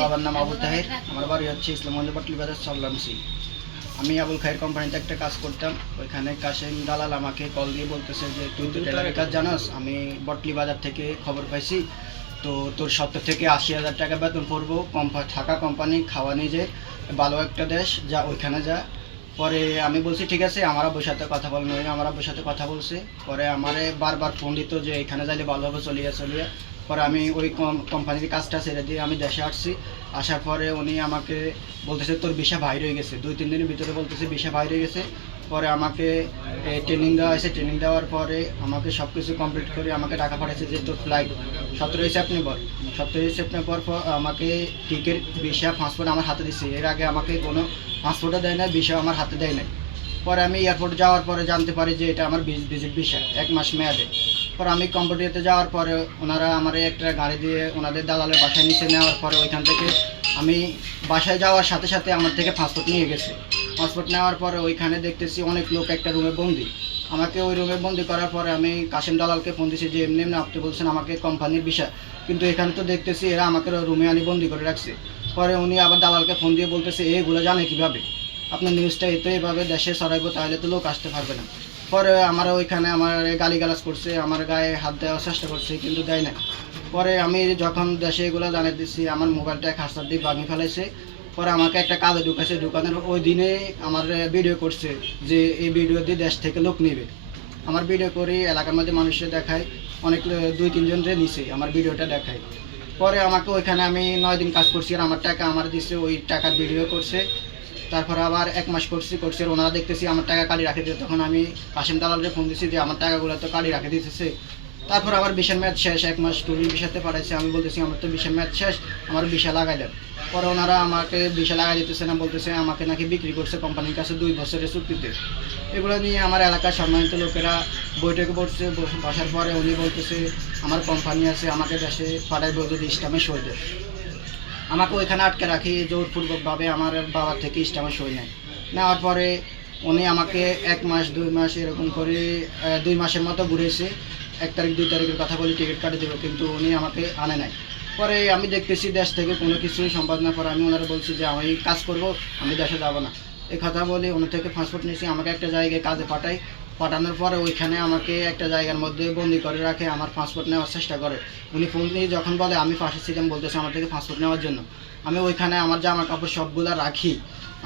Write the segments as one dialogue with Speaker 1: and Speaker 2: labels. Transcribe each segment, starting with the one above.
Speaker 1: বাবার নাম আবু তাহের। আমার বাড়ি হচ্ছে ইসলামগঞ্জ বাটলি বাজার সল্লামসি আমি আবুল খায়ের কোম্পানিতে একটা কাজ করতাম। ওইখানে কাশেম দালাল আমাকে কল দিয়ে বলতেছে যে তুই তো টেলারের কাজ জানাস? আমি বটলি বাজার থেকে খবর পাইছি। তো তোর সত্তর থেকে আশি হাজার টাকা বেতন পড়ব। কম্পা থাকা কোম্পানি খাওয়া নিজে ভালো একটা দেশ। যা ওইখানে যা। পরে আমি বলছি ঠিক আছে আমার আব্বুর সাথে কথা বলব আমার আব্বুর সাথে কথা বলছে। পরে আমারে বারবার ফোন দিত যে এখানে যাইলে ভালো হবে চলিয়া চলিয়া। পরে আমি ওই কম- কোম্পানির কাজটা ছেড়ে দিয়ে আমি দেশে আসছি। আসার পরে উনি আমাকে বলতেছে, তোর ভিসা বাইরে হয়ে গেছে। দুই, তিন দিনের ভিতরে বলতেছে ভিসা বাইরে হয়ে গেছে। পরে আমাকে ট্রেনিং দেওয়া হয়েছে। ট্রেনিং দেওয়ার পরে আমাকে সব কিছু কমপ্লিট করে আমাকে টাকা পাঠাচ্ছে যে, তোর ফ্লাইট সতেরোই সেপ্টেম্বর সতেরোই সেপ্টেম্বর পর আমাকে টিকিট ভিসা পাসপোর্ট আমার হাতে দিচ্ছে এর আগে আমাকে কোনো পাসপোর্টও দেয় না ভিসা আমার হাতে দেয় নাই। পরে আমি এয়ারপোর্ট যাওয়ার পরে জানতে পারি যে এটা আমার ভিজিট ভিসা এক মাস মেয়াদে। পরে আমি কম্পিউটারতে যাওয়ার পরে ওনারা আমার একটা গাড়ি দিয়ে ওনাদের দালালের বাসায় নিচে নেওয়ার পরে ওইখান থেকে আমি বাসায় যাওয়ার সাথে সাথে আমার থেকে পাসপোর্ট নিয়ে গেছে। পাসপোর্ট নেওয়ার পরে ওইখানে দেখতেছি অনেক লোক একটা রুমে বন্দি। আমাকে ওই রুমে বন্দি করার পরে আমি কাশিম দালালকে ফোন দিয়েছি যে, এমনি এমনি আপনি বলছেন আমাকে কোম্পানির বিষয়। কিন্তু এখানে তো দেখতেছি এরা আমাকে রুমে আনি বন্দি করে রাখছে। পরে উনি আবার দালালকে ফোন দিয়ে বলতেছে, এগুলো জানে কীভাবে? আপনার নিউজটা এতো এভাবে দেশে ছড়াইবো, তাহলে তো লোক আসতে পারবে না। পরে আমার ওইখানে আমার গালিগালাজ করছে, আমার গায়ে হাত দেওয়ার চেষ্টা করছে, কিন্তু দেয় না পরে আমি যখন দেশে এগুলো জানিয়ে দিচ্ছি আমার মোবাইলটা খাসার দিয়ে ভাঙি ফেলাইছে। পরে আমাকে একটা কাজে ঢুকাইছে, ঢুকানোর ওই দিনে আমার ভিডিও করছে যে, এই ভিডিও দিয়ে দেশ থেকে লোক নেবে। আমার ভিডিও করে, এলাকার মধ্যে মানুষের দেখায়, অনেক দুই, তিনজন রে নিছে, আমার ভিডিওটা দেখায়। পরে আমাকে ওইখানে আমি নয় দিন কাজ করছি, আর আমার টাকা আমার দিছে, ওই টাকার ভিডিও করছে। তারপরে আবার এক মাস করছি করছি ওনারা দেখতেছি আমার টাকা কালি রাখে দিতে তখন আমি কাশিম দালালরে ফোন দিছি যে আমার টাকাগুলো তো কালি রাখে দিতেছে। তারপর আবার বিশাল ম্যাচ শেষ, এক মাস টুরির বিশাতে পাঠাইছে। আমি বলতেছি, আমার তো বিশাল ম্যাচ শেষ, আমার বিশা লাগাই দেন পরে ওনারা আমাকে বিশা লাগাই দিতেছে না, বলতেছে, আমাকে নাকি বিক্রি করছে কোম্পানির কাছে দুই বছরের চুক্তিতে। এগুলো নিয়ে আমার এলাকার সম্মানিত লোকেরা বৈঠকে বসছে। বস- বসার পরে উনি বলতেছে, আমার কোম্পানি আছে, আমাকে দেশে পাঠাইবো যদি ইস্টামে সই দেয়। আমাকে ওইখানে আটকে রাখি, জোরপূর্বকভাবে আমার বাবার থেকে ইস্টামে সই নেয়। নেওয়ার পরে উনি আমাকে এক মাস, দুই মাস এরকম করে দুই মাসের মতো ঘুরেছে। এক তারিখ, দুই তারিখের কথা বলে টিকিট কাটে দেবো, কিন্তু উনি আমাকে আনে নাই। পরে আমি দেখতেছি দেশ থেকে কোনো কিছুই সম্ভব না। পরে আমি ওনারা বলছি যে, আমি কাজ করব, আমি দেশে যাব না। এই কথা বলে ওনার থেকে পাসপোর্ট নিয়েছি। আমাকে একটা জায়গায় কাজে পাঠাই পাঠানোর পরে ওইখানে আমাকে একটা জায়গার মধ্যে বন্দি করে রাখে, আমার পাসপোর্ট নেওয়ার চেষ্টা করে। উনি ফোন দিয়ে যখন বলে, আমি পাশে ছিলাম, বলতেছে আমার থেকে পাসপোর্ট নেওয়ার জন্য। আমি ওইখানে আমার জামা কাপড় সবগুলো রাখি।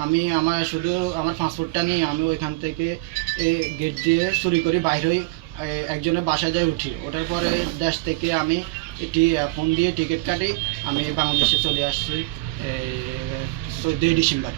Speaker 1: আমি আমার শুধু আমার পাসপোর্টটা নিয়ে আমি ওইখান থেকে গেট দিয়ে চুরি করি, বাইরে একজনের বাসায় যাই উঠি। ওঠার পরে দেশ থেকে আমি এটি ফোন দিয়ে টিকিট কাটি, আমি বাংলাদেশে চলে আসছি চোদ্দোই ডিসেম্বর।